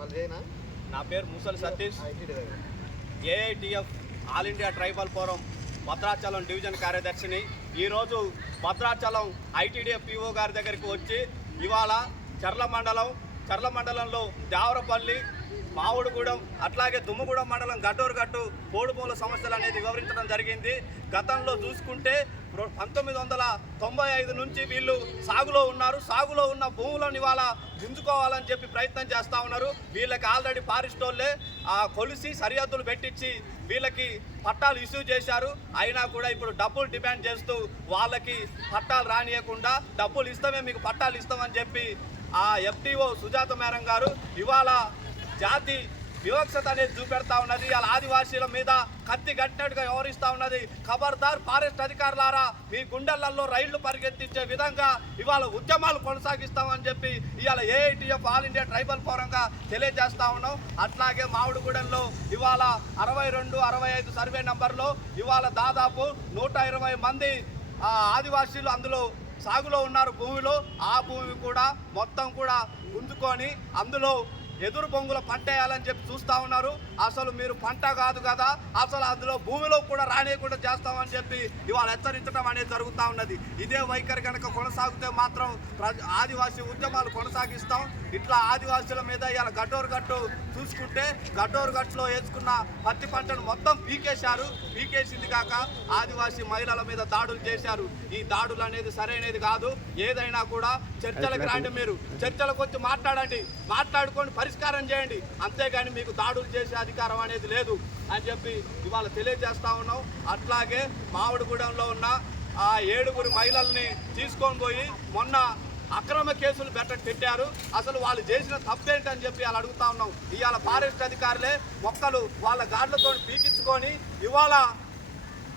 నా పేరు Musali Satish, AITF all India tribal forum Bhadrachalam division కార్యదర్శిని. ఈరోజు భద్రాచలం ఐటీడీఎఫ్ పిఓ గారి దగ్గరికి వచ్చి ఇవాళ చర్ల మండలంలో దేవరపల్లి, మావుడుగూడెం, అట్లాగే దుమ్మగూడెం మండలం గడ్డూరుగట్టు కోడుమూల సమస్యలు అనేది వివరించడం జరిగింది. గతంలో చూసుకుంటే 1995 నుంచి వీళ్ళు సాగులో ఉన్నారు. సాగులో ఉన్న భూములను ఇవాళ గుంజుకోవాలని చెప్పి ప్రయత్నం చేస్తూ ఉన్నారు. వీళ్ళకి ఆల్రెడీ ఫారెస్ట్ వాళ్ళే కొలిసి సరిహద్దులు పెట్టించి వీళ్ళకి పట్టాలు ఇష్యూ చేశారు. అయినా కూడా ఇప్పుడు డబ్బులు డిమాండ్ చేస్తూ వాళ్ళకి పట్టాలు రానియకుండా డబ్బులు ఇస్తామే మీకు పట్టాలు ఇస్తామని చెప్పి ఆ ఎఫ్టీఓ సుజాత మేడం గారు ఇవాళ జాతి వివక్షత అనేది చూపెడతా ఉన్నది. అలా ఆదివాసీల మీద కత్తి కట్టినట్టుగా వ్యవహరిస్తూ ఉన్నది. ఖబర్దార్ ఫారెస్ట్ అధికారులారా, మీ గుండెలలో రైళ్లు పరిగెత్తించే విధంగా ఇవాళ ఉద్యమాలు కొనసాగిస్తామని చెప్పి ఇవాళ ఏఐటిఎఫ్ ఆల్ ఇండియా ట్రైబల్ ఫోరంగా తెలియజేస్తా ఉన్నాం. అట్లాగే మామిడిగూడెంలో ఇవాళ 62, 65 సర్వే నంబర్లో ఇవాళ దాదాపు 120 మంది ఆదివాసీలు అందులో సాగులో ఉన్నారు భూమిలో. ఆ భూమి కూడా మొత్తం కూడా గుంజుకొని అందులో ఎదురు బొంగుల పంట వేయాలని చెప్పి చూస్తూ ఉన్నారు. అసలు మీరు పంట కాదు కదా, అసలు అందులో భూమిలో కూడా రానియకుండా చేస్తామని చెప్పి ఇవాళ హెచ్చరించడం అనేది జరుగుతూ ఉన్నది. ఇదే వైఖరి కనుక కొనసాగితే మాత్రం ఆదివాసీ ఉద్యమాలు కొనసాగిస్తాం. ఇట్లా ఆదివాసీల మీద ఇవాళ గడ్డూరుగట్టు చూసుకుంటే గడ్డూరుగట్టులో వేసుకున్న పత్తి పంటను మొత్తం పీకేశారు. పీకేసింది కాక ఆదివాసీ మహిళల మీద దాడులు చేశారు. ఈ దాడులు అనేది సరైనది కాదు. ఏదైనా కూడా చర్చలకు రండి, మీరు చర్చలకు వచ్చి మాట్లాడుకొని పరిష్కారం చేయండి. అంతేగాని మీకు దాడులు చేసే అధికారం అనేది లేదు అని చెప్పి ఇవాళ తెలియజేస్తా ఉన్నాం. అట్లాగే మామిడిగూడెంలో ఉన్న 7 మహిళల్ని తీసుకొని పోయి మొన్న అక్రమ కేసులు పెట్టారు. అసలు వాళ్ళు చేసిన తప్పేంటని చెప్పి వాళ్ళు అడుగుతా ఉన్నాం. ఇవాళ ఫారెస్ట్ అధికారులే మొక్కలు వాళ్ళ గాడ్లతో పీకించుకొని ఇవాళ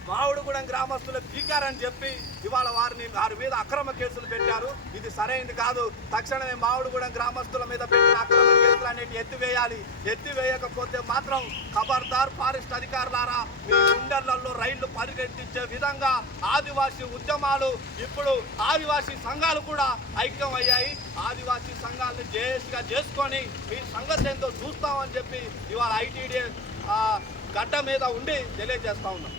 మామిడిగూడెం గ్రామస్తులు పీకారని చెప్పి ఇవాళ వారి మీద అక్రమ కేసులు పెట్టారు. ఇది సరైనది కాదు. తక్షణమే మామిడిగూడెం గ్రామస్తుల మీద పెట్టిన అక్రమ కేసులు అనేవి ఎత్తివేయాలి. ఎత్తివేయకపోతే మాత్రం ఖబర్దార్ ఫారెస్ట్ అధికారులారా, మీ గుండెలలో రైళ్లు పరిగెత్తించే విధంగా ఆదివాసీ ఉద్యమాలు ఇప్పుడు ఆదివాసీ సంఘాలు కూడా ఐక్యం అయ్యాయి. ఆదివాసీ సంఘాలను జేఏసీగా చేసుకొని మీ సంగతి ఏందో చూస్తామని చెప్పి ఇవాళ ఐటీడీ గడ్డ మీద ఉండి తెలియజేస్తా ఉన్నాం.